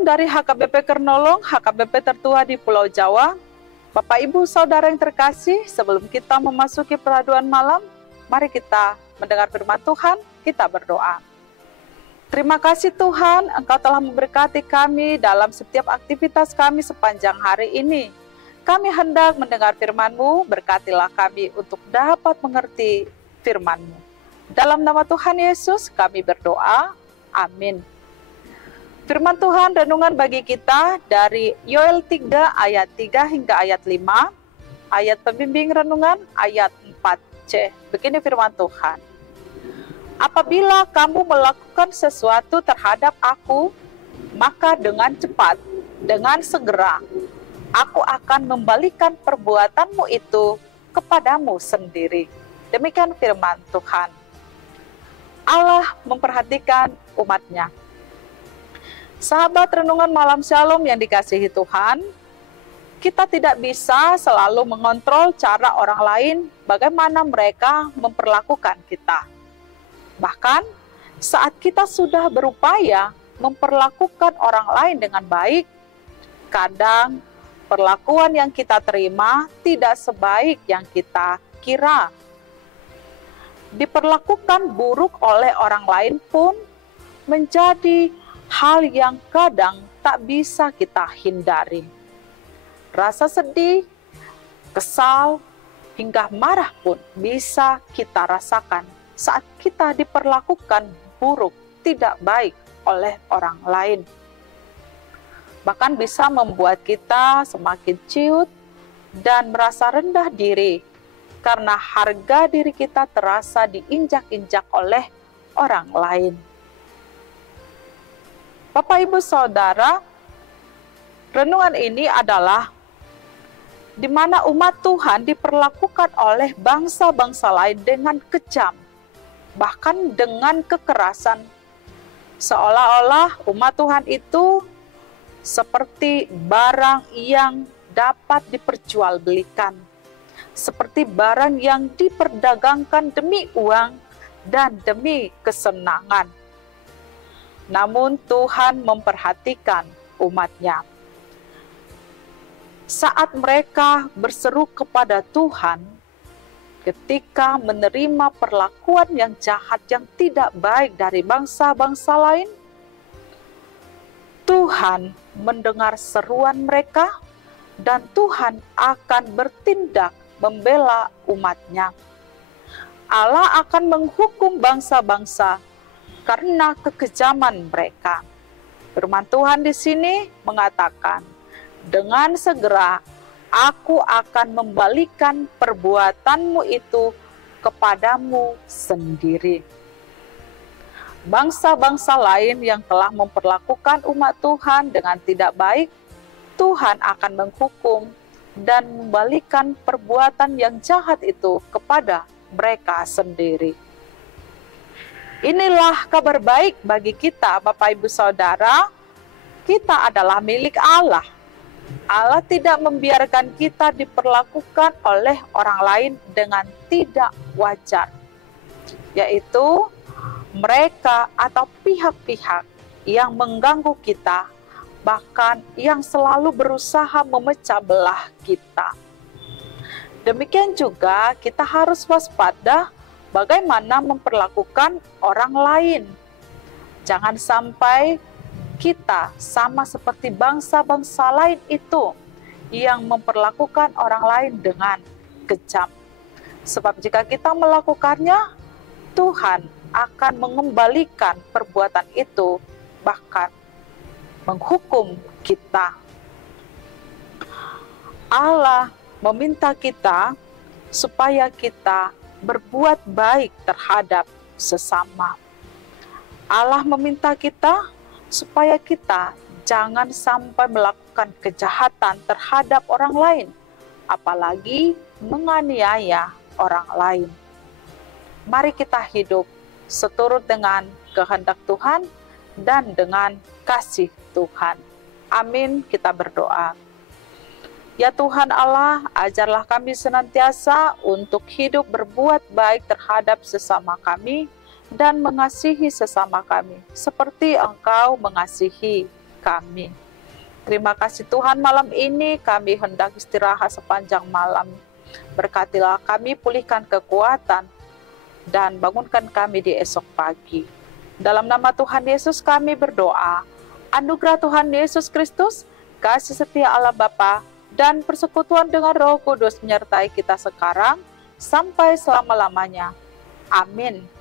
Salam dari HKBP Kernolong, HKBP tertua di Pulau Jawa. Bapak, Ibu, Saudara yang terkasih, sebelum kita memasuki peraduan malam, mari kita mendengar firman Tuhan, kita berdoa. Terima kasih Tuhan, Engkau telah memberkati kami dalam setiap aktivitas kami sepanjang hari ini. Kami hendak mendengar firman-Mu, berkatilah kami untuk dapat mengerti firman-Mu. Dalam nama Tuhan Yesus kami berdoa, amin. Firman Tuhan renungan bagi kita dari Yoel 3 ayat 3 hingga ayat 5, ayat pembimbing renungan ayat 4c. Begini firman Tuhan. Apabila kamu melakukan sesuatu terhadap aku, maka dengan cepat, dengan segera, aku akan membalikan perbuatanmu itu kepadamu sendiri. Demikian firman Tuhan. Allah memperhatikan umat-Nya. Sahabat renungan malam Shalom yang dikasihi Tuhan, kita tidak bisa selalu mengontrol cara orang lain bagaimana mereka memperlakukan kita. Bahkan saat kita sudah berupaya memperlakukan orang lain dengan baik, kadang perlakuan yang kita terima tidak sebaik yang kita kira. Diperlakukan buruk oleh orang lain pun menjadi hal yang kadang tak bisa kita hindari. Rasa sedih, kesal, hingga marah pun bisa kita rasakan saat kita diperlakukan buruk, tidak baik oleh orang lain. Bahkan bisa membuat kita semakin ciut dan merasa rendah diri karena harga diri kita terasa diinjak-injak oleh orang lain. Bapak, Ibu, Saudara, renungan ini adalah di mana umat Tuhan diperlakukan oleh bangsa-bangsa lain dengan kejam, bahkan dengan kekerasan. Seolah-olah umat Tuhan itu seperti barang yang dapat diperjualbelikan, seperti barang yang diperdagangkan demi uang dan demi kesenangan. Namun Tuhan memperhatikan umat-Nya. Saat mereka berseru kepada Tuhan, ketika menerima perlakuan yang jahat yang tidak baik dari bangsa-bangsa lain, Tuhan mendengar seruan mereka dan Tuhan akan bertindak membela umat-Nya. Allah akan menghukum bangsa-bangsa karena kekejaman mereka. Firman Tuhan di sini mengatakan, dengan segera aku akan membalikan perbuatanmu itu kepadamu sendiri. Bangsa-bangsa lain yang telah memperlakukan umat Tuhan dengan tidak baik, Tuhan akan menghukum dan membalikan perbuatan yang jahat itu kepada mereka sendiri. Inilah kabar baik bagi kita, Bapak, Ibu, Saudara. Kita adalah milik Allah. Allah tidak membiarkan kita diperlakukan oleh orang lain dengan tidak wajar, yaitu mereka atau pihak-pihak yang mengganggu kita, bahkan yang selalu berusaha memecah belah kita. Demikian juga kita harus waspada bagaimana memperlakukan orang lain. Jangan sampai kita sama seperti bangsa-bangsa lain itu yang memperlakukan orang lain dengan kejam. Sebab jika kita melakukannya, Tuhan akan mengembalikan perbuatan itu, bahkan menghukum kita. Allah meminta kita supaya kita berbuat baik terhadap sesama. Allah meminta kita supaya kita jangan sampai melakukan kejahatan terhadap orang lain, apalagi menganiaya orang lain. Mari kita hidup seturut dengan kehendak Tuhan dan dengan kasih Tuhan. Amin, kita berdoa. Ya Tuhan Allah, ajarlah kami senantiasa untuk hidup berbuat baik terhadap sesama kami dan mengasihi sesama kami, seperti Engkau mengasihi kami. Terima kasih Tuhan, malam ini kami hendak istirahat sepanjang malam. Berkatilah kami, pulihkan kekuatan, dan bangunkan kami di esok pagi. Dalam nama Tuhan Yesus kami berdoa. Anugerah Tuhan Yesus Kristus, kasih setia Allah Bapa, dan persekutuan dengan Roh Kudus menyertai kita sekarang sampai selama-lamanya. Amin.